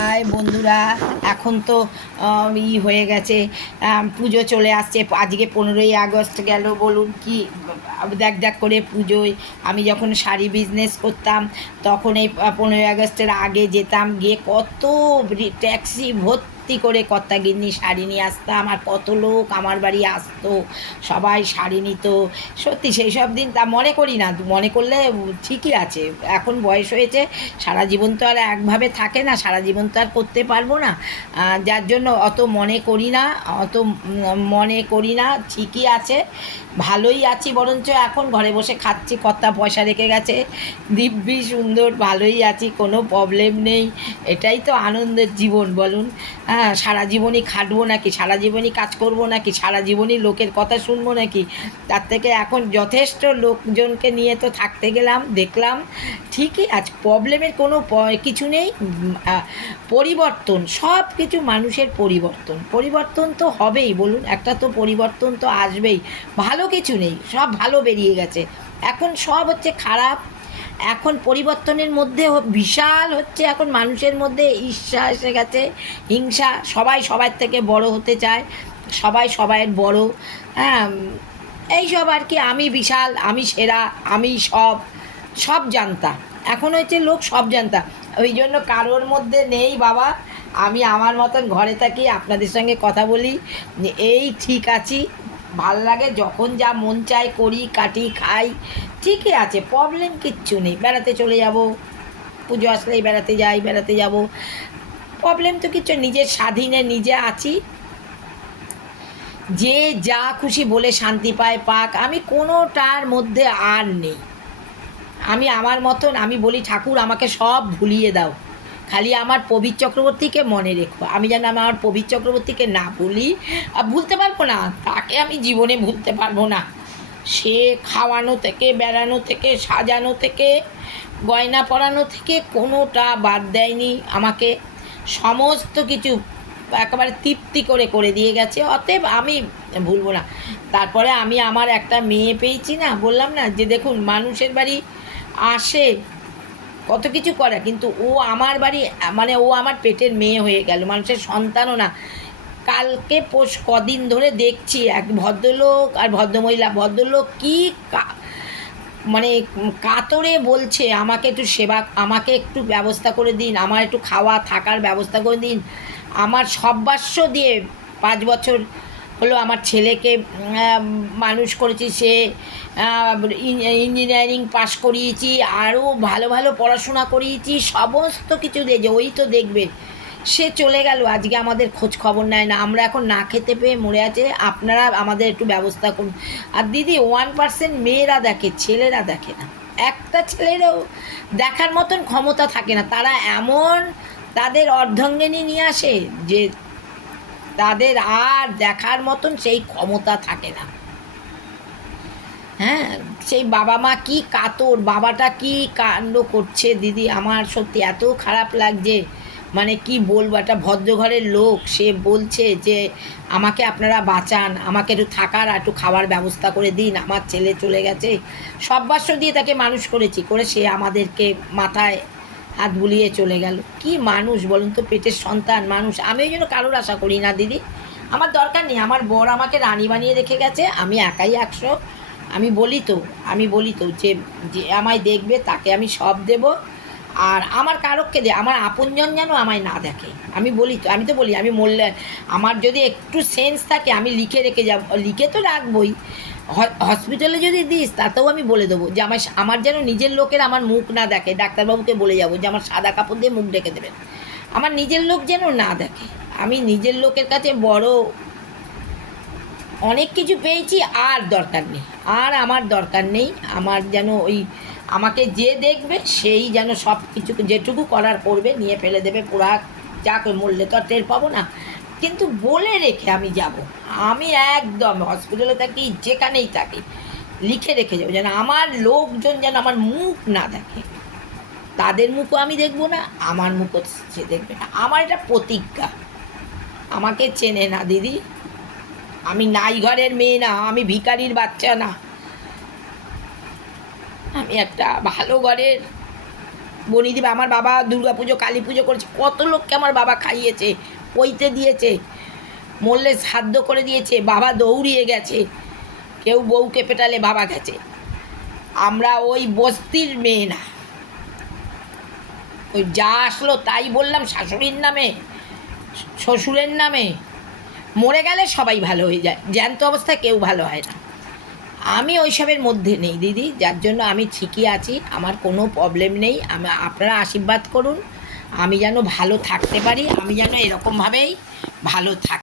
High বন্ধুরা। এখন তো ই হয়ে গেছে পুজো চলে আসছে। আজকে পনেরোই আগস্ট গেল, বলুন কি? দেখ দেখ করে পুজোয় আমি যখন শাড়ি বিজনেস করতাম, তখন এই পনেরোই আগস্টের আগে যেতাম, গিয়ে কত ট্যাক্সি ভর্তি করে কর্তা গিন্নি শাড়ি নিয়ে আসতাম আর কত লোক আমার বাড়ি আসতো, সবাই শাড়ি নিত। সত্যি সেই সব দিন তা মনে করি না, মনে করলে ঠিকই আছে। এখন বয়স হয়েছে, সারা জীবন তো আর একভাবে থাকে না, সারা জীবন তো আর করতে পারব না। যার জন্য অত মনে করি না, অত মনে করি না, ঠিকই আছে, ভালোই আছি বরঞ্চ এখন ঘরে বসে খাচ্ছি, কর্তা পয়সা রেখে গেছে, দিব্যি সুন্দর, ভালোই আছি, কোনো প্রবলেম নেই। এটাই তো আনন্দের জীবন বলুন। হ্যাঁ সারা জীবনই খাটবো নাকি? সারা জীবনই কাজ করব নাকি? সারা জীবনই লোকের কথা শুনব নাকি? তার থেকে এখন যথেষ্ট লোকজনকে নিয়ে তো থাকতে গেলাম, দেখলাম। ঠিকই আজ প্রবলেমের কোনো কিছু নেই। পরিবর্তন সব কিছু মানুষের পরিবর্তন। পরিবর্তন তো হবেই, বলুন। একটা তো পরিবর্তন তো আসবেই। ভালো কিছু নেই, সব ভালো বেরিয়ে গেছে। এখন সব হচ্ছে খারাপ। এখন পরিবর্তনের মধ্যে বিশাল হচ্ছে, এখন মানুষের মধ্যে ঈর্ষা এসে গেছে, হিংসা, সবাই সবার থেকে বড় হতে চায়, সবাই সবাইয়ের বড় হ্যাঁ এইসব আর কি, আমি বিশাল, আমি সেরা, আমি সব সব জানতা। এখন হচ্ছে লোক সব জানতা। ওই জন্য কারোর মধ্যে নেই বাবা, আমি আমার মতন ঘরে থাকি, আপনাদের সঙ্গে কথা বলি, এই ঠিক আছি, ভালো লাগে, যখন যা মন চায় করি, কাটি, খাই ঠিকই আছে প্রবলেম কিচ্ছু নেই। বেড়াতে চলে যাব, পুজো আসলেই বেড়াতে যাই, বেড়াতে যাব। প্রবলেম তো কিচ্ছু নিজের স্বাধীনে নিজে আছি। যে যা খুশি বলে শান্তি পায়, পাক। আমি কোনোটার মধ্যে আর নেই। আমি আমার মতন, আমি বলি, ঠাকুর, আমাকে সব ভুলিয়ে দাও। খালি আমার প্রবীর চক্রবর্তীকে মনে রেখো। আমি যেন আমার প্রবীর চক্রবর্তীকে না ভুলি আর ভুলতে পারব না। তাকে আমি জীবনে ভুলতে পারব না। সে খাওয়ানো থেকে, বেড়ানো থেকে, সাজানো থেকে, গয়না পরানো থেকে কোনোটা বাদ দেয়নি আমাকে। সমস্ত কিছু একেবারে তৃপ্তি করে করে দিয়ে গেছে। অতএব আমি, ভুলবো না। তারপরে আমি আমার একটা মেয়ে পেয়েছি না, বললাম না যে দেখুন, মানুষের বাড়ি আসে, কত কিছু করে, কিন্তু ও আমার বাড়ি মানে ও আমার পেটের মেয়ে হয়ে গেল, মানুষের সন্তানও না। কালকে পোষ কদিন ধরে দেখছি এক ভদ্রলোক আর ভদ্রমহিলা। ভদ্রলোক কি মানে কাতরে বলছে, আমাকে একটু সেবা, আমাকে একটু ব্যবস্থা করে দিন, আমার একটু খাওয়া থাকার ব্যবস্থা করে দিন। আমার সব্বাস্য দিয়ে পাঁচ বছর হলো আমার ছেলেকে মানুষ করেছি, সে ইঞ্জিনিয়ারিং পাশ করিয়েছি, আরও ভালো ভালো পড়াশোনা করিয়েছি, সমস্ত কিছু দিয়ে যে ওই তো দেখবে সে চলে গেল। আজকে আমাদের খোঁজ খবর নেয় না। আমরা এখন না খেতে পেয়ে মরে আছে। আপনারা আমাদের একটু ব্যবস্থা করুন। আর দিদি ওয়ান পার্সেন্ট মেয়েরা দেখে, ছেলেরা দেখে না। একটা ছেলেরও দেখার মতন ক্ষমতা থাকে না। তারা এমন তাদের অর্ধঙ্গিনী নিয়ে আসে যে তাদের আর দেখার মতন সেই ক্ষমতা থাকে না। হ্যাঁ সেই বাবা মা কি কাতর, বাবাটা কি কাণ্ড করছে? দিদি, আমার সত্যি এত খারাপ লাগছে। মানে কি বলব, একটা ভদ্রঘরের লোক, সে বলছে যে, আমাকে আপনারা বাঁচান, আমাকে একটু থাকার আর একটু খাওয়ার ব্যবস্থা করে দিন, আমার ছেলে চলে গেছে। সব্বাস্য দিয়ে তাকে মানুষ করেছি, করে সে আমাদেরকে মাথায় হাত বুলিয়ে চলে গেল। কি মানুষ বলুন তো, পেটের সন্তান মানুষ। আমি ওই জন্য কারোর আশা করি না, দিদি? আমার দরকার নেই, আমার বর আমাকে রানী বানিয়ে রেখে গেছে, আমি একাই একশো। আমি বলি তো, আমি বলি তো যে যে আমায় দেখবে, তাকে আমি সব দেব। আর আমার কারককে দে, আমার আপনজন যেন আমায় না দেখে। আমি বলি তো, আমি তো বলি, আমি মরলে আমার যদি একটু সেন্স থাকে, আমি লিখে রেখে যাব, লিখে তো রাখবই। হসপিটালে যদি দিস, তাতেও আমি বলে দেবো যে, আমার আমার যেন নিজের লোকের আমার মুখ না দেখে, ডাক্তারবাবুকে বলে যাব যে, আমার সাদা কাপড় দিয়ে মুখ ডেকে দেবেন। আমার নিজের লোক যেন না দেখে। আমি নিজের লোকের কাছে বড় অনেক কিছু পেয়েছি, আর দরকার নেই। আর আমার দরকার নেই, আমার যেন ওই আমাকে যে দেখবে, সেই যেন সব কিছু যেটুকু করার করবে, নিয়ে ফেলে দেবে, পুরা যাক মরলে তো আর টের পাবো না। কিন্তু বলে রেখে আমি যাব। আমি একদম হসপিটালে থাকি, যেখানেই থাকি, লিখে রেখে যাব, যেন আমার লোকজন যেন আমার মুখ না দেখে। তাদের মুখও আমি দেখব না, আমার মুখও সে দেখবে না। আমার এটা প্রতিজ্ঞা। আমাকে চেনে না, দিদি। আমি নাই ঘরের মেয়ে না, আমি ভিখারির বাচ্চা না। আমি একটা ভালো ঘরের বনিদি আমার বাবা দুর্গা পুজো কালী পুজো করেছে। কত লোককে আমার বাবা খাইয়েছে, পইতে দিয়েছে, মরলে সাধ্য করে দিয়েছে, বাবা দৌড়িয়ে গেছে, কেউ বউকে পেটালে বাবা গেছে। আমরা ওই বস্তির মেয়ে না। ওই যা আসলো তাই বললাম শাশুড়ির নামে, শ্বশুরের নামে। মরে গেলে সবাই ভালো হয়ে যায়। জ্যান্ত অবস্থায় কেউ ভালো হয় না। আমি ওইসবের মধ্যে নেই, দিদি। যার জন্য আমি ঠিকই আছি, আমার কোনো প্রবলেম নেই। আমি, আপনারা আশীর্বাদ করুন। আমি যেন ভালো থাকতে পারি, আমি যেন এরকমভাবেই ভালো থাকি